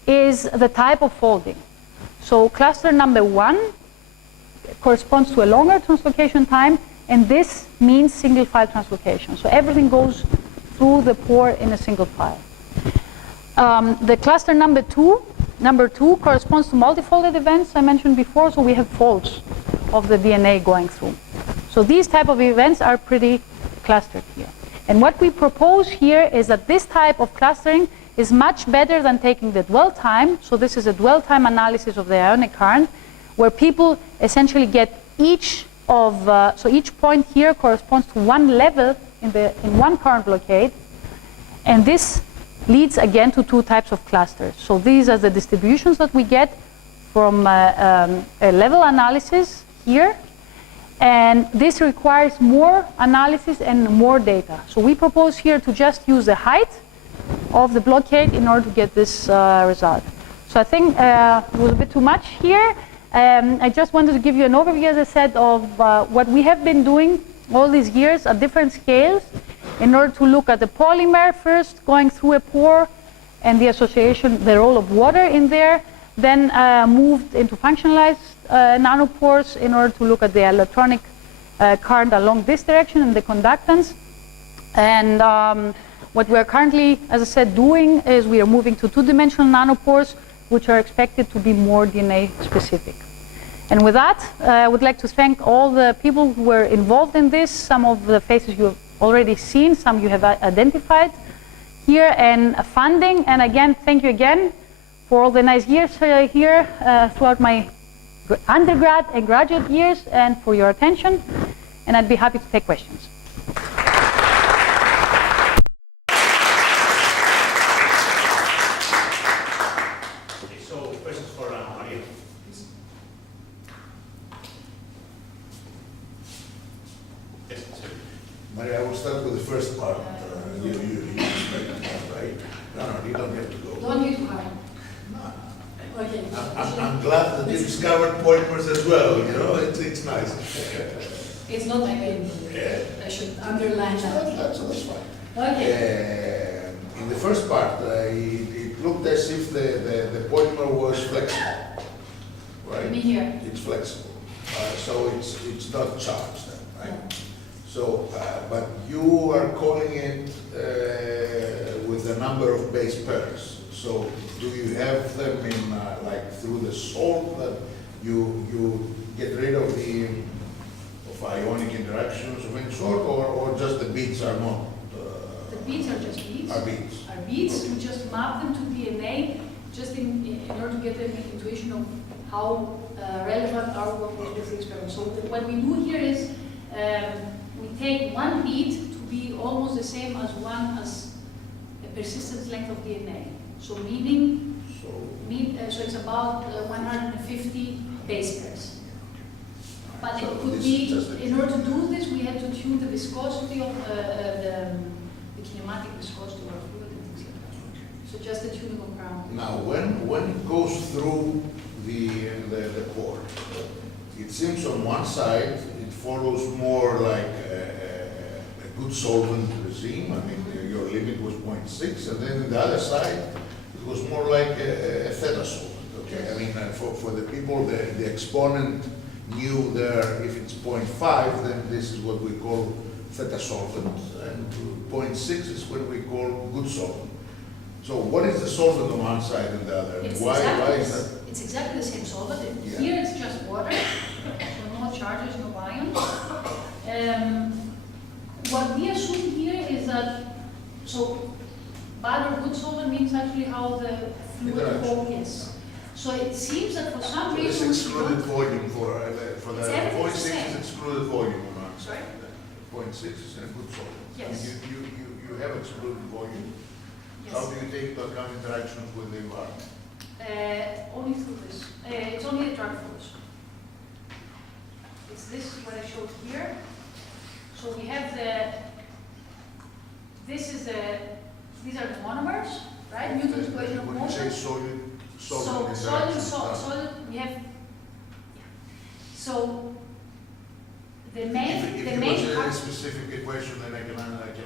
is the type of folding. So cluster number 1 corresponds to a longer translocation time, and this means single file translocation. So everything goes through the pore in a single file. The cluster number 2 corresponds to multifolded events I mentioned before, so we have folds of the DNA going through. So these type of events are pretty clustered here. And what we propose here is that this type of clustering is much better than taking the dwell time. So this is a dwell time analysis of the ionic current, where people essentially get each point here corresponds to one level in one current blockade. And this leads again to 2 types of clusters. So these are the distributions that we get from a level analysis here. And this requires more analysis and more data. So we propose here to just use the height of the blockade in order to get this result. So I think it was a bit too much here. I just wanted to give you an overview, as I said, of what we have been doing all these years at different scales in order to look at the polymer first going through a pore and the association, the role of water in there, then moved into functionalized nanopores in order to look at the electronic current along this direction and the conductance. And what we are currently, as I said, doing is we are moving to 2-dimensional nanopores, which are expected to be more DNA specific. And with that, I would like to thank all the people who were involved in this. Some of the faces you have already seen, some you have identified here, and funding. And again, thank you again for all the nice years here throughout my undergrad and graduate years, and for your attention. And I'd be happy to take questions. Okay, so questions for Maria. Yes, sir. Maria, I will start with the first part. You explained that, right? No, you don't have to go. Don't need to hurry. Okay. I'm glad that you discovered polymers as well. You know, it's nice. It's not my baby. I should underline that. That's fine. Okay. In the first part, it looked as if the polymer was flexible, right? Me here. It's flexible, so it's not charged, then, right? Yeah. So, but you are calling it with a number of base pairs. So, do you have them in like through the salt that you get rid of the ionic interactions of any sort, or just the beads are not? The beads are just beads. Are beads. Are beads. Okay. We just map them to DNA, just in order to get an intuition of how relevant our work was with the experiment. So what we do here is we take one bead to be almost the same as a persistence length of DNA. So meaning, so it's about 150 base pairs. But it could be, in order to do this, we had to tune the viscosity of the kinematic viscosity of our fluid and things like that. So just the tuning of parameters. Now, when it goes through the pore, it seems on one side it follows more like a good solvent regime. I mean, your limit was 0.6, and then on the other side it was more like a theta solvent. Okay, I mean, for the people, the exponent knew there, if it's 0.5, then this is what we call theta solvent, and 0.6 is what we call good solvent. So what is the solvent on one side and the other? It's Why is that? It's exactly the same solvent. Yeah. Here it's just water, so no charges, no ions. What we assume here is that, so bad or good solvent means actually how the fluid Interaction. holds. Yes. So it seems that for some So this reason. excluded volume for the It's everything 0.6 the same. is excluded volume on one Sorry? side. 0.6 is a good solvent. Yes. You have excluded volume. Yes. How do you take into account interactions with the environment? Only through this. It's only the drug force. It's this what I showed here. So we have these are the monomers, right? Newton's equation of When you say motion. solid So solid, we have, yeah. So the main If you part- want a specific equation, then I can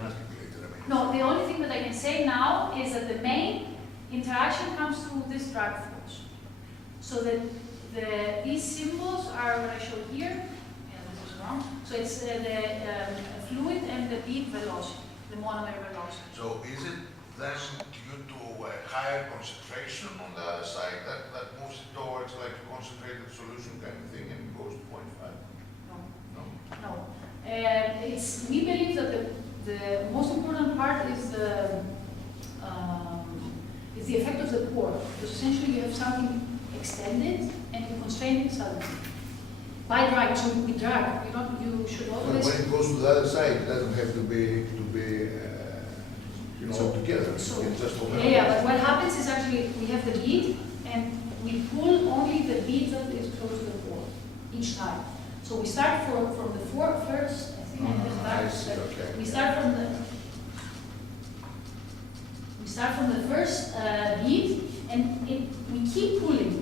ask you later. I mean. No, the only thing that I can say now is that the main interaction comes through this drag force. So that these symbols are what I showed here. Yeah, this is wrong. So it's the fluid and the bead velocity, the monomer velocity. So is it then due to a higher concentration on the other side that moves it towards like a concentrated solution kind of thing and goes to 0.5? No. No? No. We believe that the most important part is the effect of the pore. Because essentially you have something extended and you constrain it suddenly. By drag, so we drag. You should But always. when it goes to the other side, it doesn't have to be So- together. so- It's just over. Yeah, but what happens is actually we have the bead and we pull only the bead that is close to the pore each time. So we start from the first, I think I have that. I see, okay. We start from the first bead and we keep pulling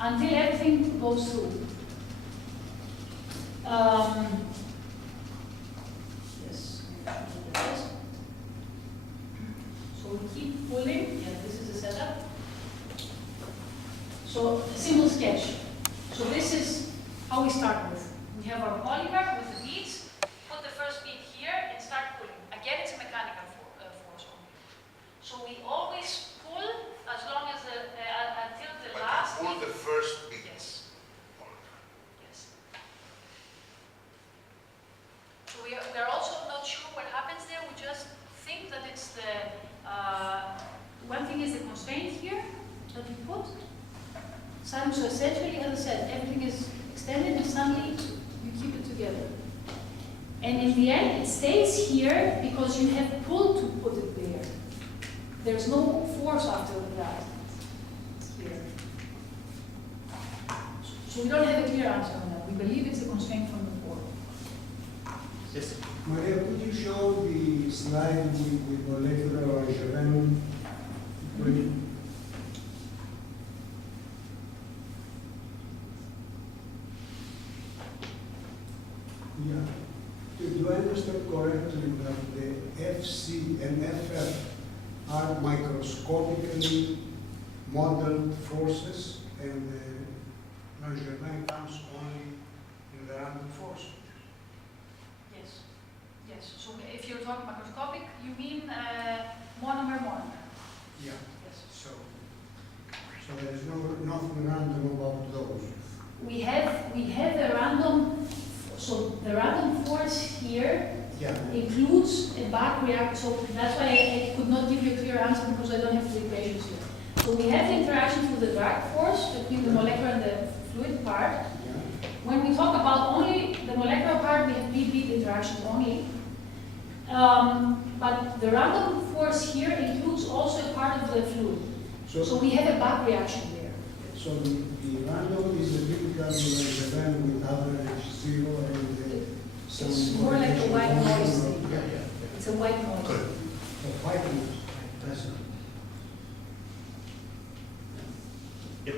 until everything goes through. Yes. So we keep pulling. Yeah, this is the setup. So a simple sketch. So this is how we start with. We have our polymer with the beads. Put the first bead here and start pulling. Again, it's a mechanical force only. So we always pull as long as until the But last you pull bead. the first beat. Yes. Yes. So we are also not sure what happens there. We just think that it's the one thing is the constraint here that we put. So essentially, as I said, everything is extended and suddenly you keep it together. And in the end, it stays here because you have pulled to put it there. There's no force after that here. So we don't have a clear answer on that. We believe it's a constraint from the pore. Yes. Maria, could you show the slide with molecular German? Yeah. Do I understand correctly that the FC and FF are microscopically modeled forces and the measurement comes only in the random force? Yes. Yes. So if you're talking macroscopic, you mean monomer. Yeah. Yes. So there is nothing random about those. We have a random. So the random force here Yeah. includes a back reaction. So that's why I could not give you a clear answer because I don't have the equations here. So we have the interaction through the drag force between the molecular and the fluid part. Yeah. When we talk about only the molecular part, we have bead-bead interactions only. But the random force here includes also a part of the fluid. So we have a back reaction there. So the random is the typical event with average 0 and some It's more like a white noise thing. Yeah. It's a white noise. Correct. So white noise. That's it. Yep.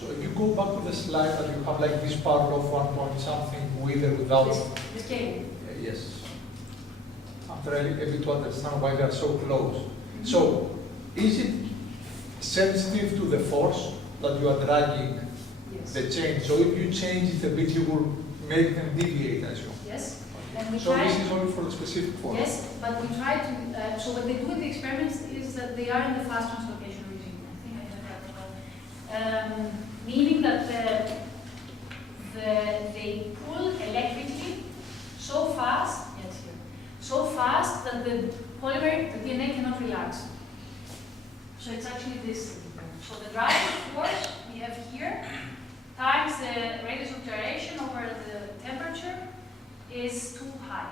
So if you go back to the slide that you have like this part of 1 point something with or without. This came. Yes. I'm trying a bit to understand why they are so close. So is it sensitive to the force that you are dragging Yes. the change? So if you change it a bit, you will make them deviate, I assume. Yes. And we So try, this is only for the specific force? yes, but we try to, so what they do in the experiments is that they are in the fast translocation regime. I think I have that as well. Meaning that they pull electrically so fast, yes, here, so fast that the polymer, the DNA cannot relax. So it's actually this. So the driving force we have here times the radius of gyration over the temperature is too high.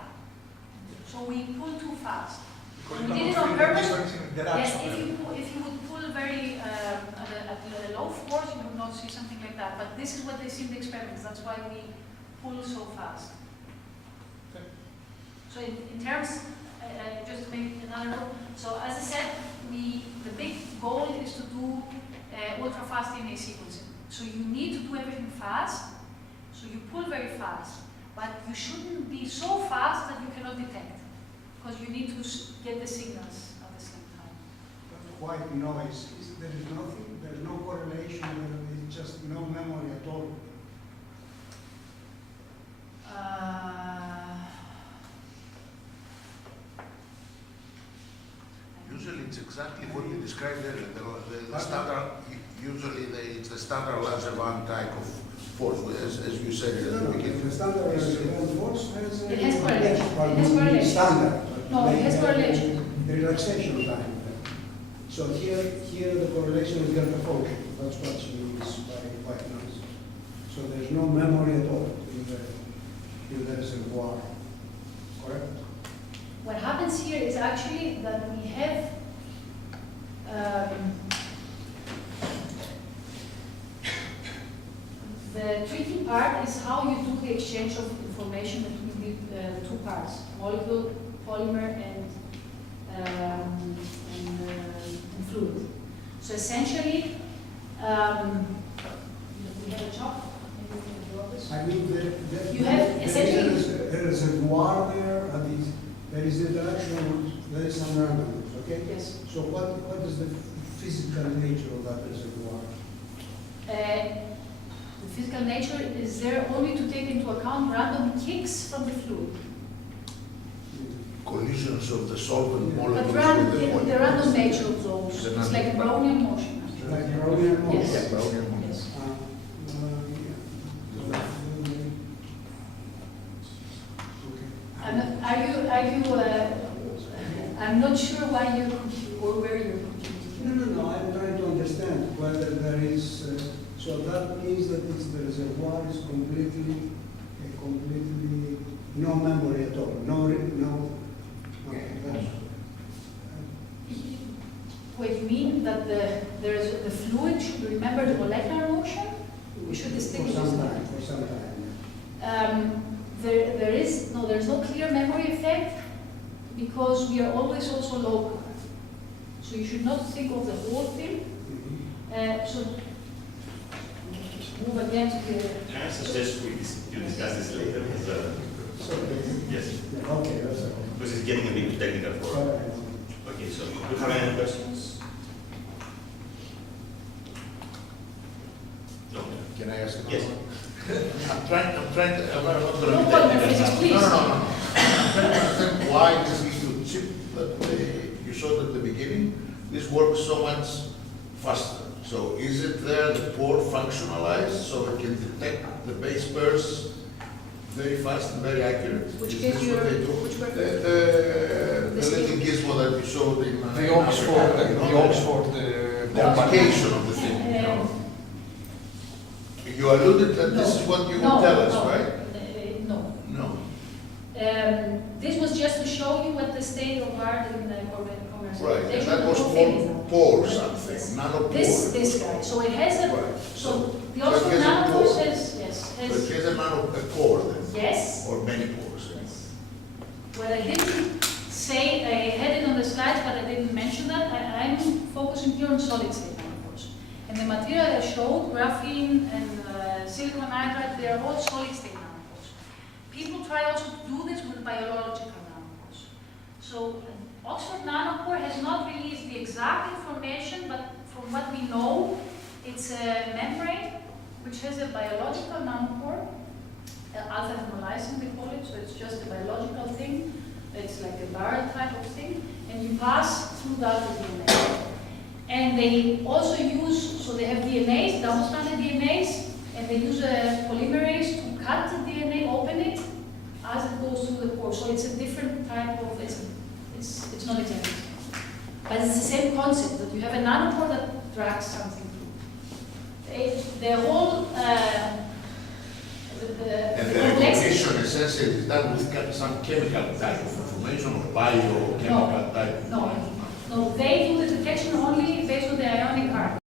So we pull too fast. Because We you did it cannot on feel the purpose. difference in the Yes, interaction. if you would pull very at a low force, you would not see something like that. But this is what they see in the experiments. That's why we pull so fast. Okay. So in terms, just to make another note, so as I said, the big goal is to do ultra fast DNA sequencing. So you need to do everything fast. So you pull very fast, but you shouldn't be so fast that you cannot detect, because you need to get the signals at the same time. White noise, there is nothing, there is no correlation, there is just no memory at all. Usually it's exactly what you described earlier. The standard, usually it's the standard Laservan type of force, as you said at the beginning. The standard relevant force has It has correlation. It has correlation. Standard. No, it has They have correlation. the relaxation time. So here the correlation is delta function. That's what she means by white noise. So there's no memory at all in the reservoir. Correct? What happens here is actually that we have the tricky part is how you do the exchange of information between the two parts, molecule, polymer, and fluid. So essentially, we have a chop. Maybe we can draw this. I mean, You have essentially- there is a reservoir there, and there is interaction, there is some randomness, okay? Yes. So what is the physical nature of that reservoir? The physical nature is there only to take into account random kicks from the fluid. Collisions of the solvent molecules But with the the random nature of those, it's like a Brownian motion. Like Brownian motion? Yes. Yeah, Brownian motion. Yes. I'm not sure why you're confused or where you're confused. No, I'm trying to understand whether there is, so that means that the reservoir is completely no memory at all, okay, that's, What you mean that the fluid should remember the molecular motion? We should distinguish for this. some time. There's no clear memory effect because we are always also local. So you should not think of the whole thing. So move again to the. Can I suggest you discuss this later? Yes, Okay, that's okay. because it's getting a bit technical for. Okay, so do you have any questions? No. Can I ask another Yes. one? I'm trying to, I'm not going to No be polymer technical. physics, please. No. I'm trying to understand why this little chip that you showed at the beginning, this works so much faster. So is it there the pore functionalized so it can detect the base pairs very fast and very accurate? Which Is gives this you what they do? which work? The little gizmo that you showed in The Oxford, the application of the thing, you know. You alluded that this is what you would tell us, right? No. No. This was just to show you what the state of art in the commercialization. Right, and that was of things are. pore something, Yes. nanopore. This guy. So it has a. Right. So the So it Oxford has a nanopore pore. says yes. So it has a pore then, Yes. or many pores. Yes. What I didn't say, I had it on the slides, but I didn't mention that. I'm focusing here on solid state nanopores. And the material I showed, graphene and silicon nitride, they are all solid state nanopores. People try also to do this with biological nanopores. So Oxford nanopore has not released the exact information, but from what we know, it's a membrane which has a biological nanopore, alpha hemolysin they call it, so it's just a biological thing. It's like a barrel type of thing, and you pass through that to DNA. And they also use, so they have DNAs, double-stranded DNAs, and they use a polymerase to cut the DNA, open it, as it goes through the pore. So it's a different type of, it's not exactly, but it's the same concept, that you have a nanopore that drags something through. The whole, And the the complexity. recognition essentially is done with some chemical type of information or biochemical type of No, they do the detection only based on the ionic carbon.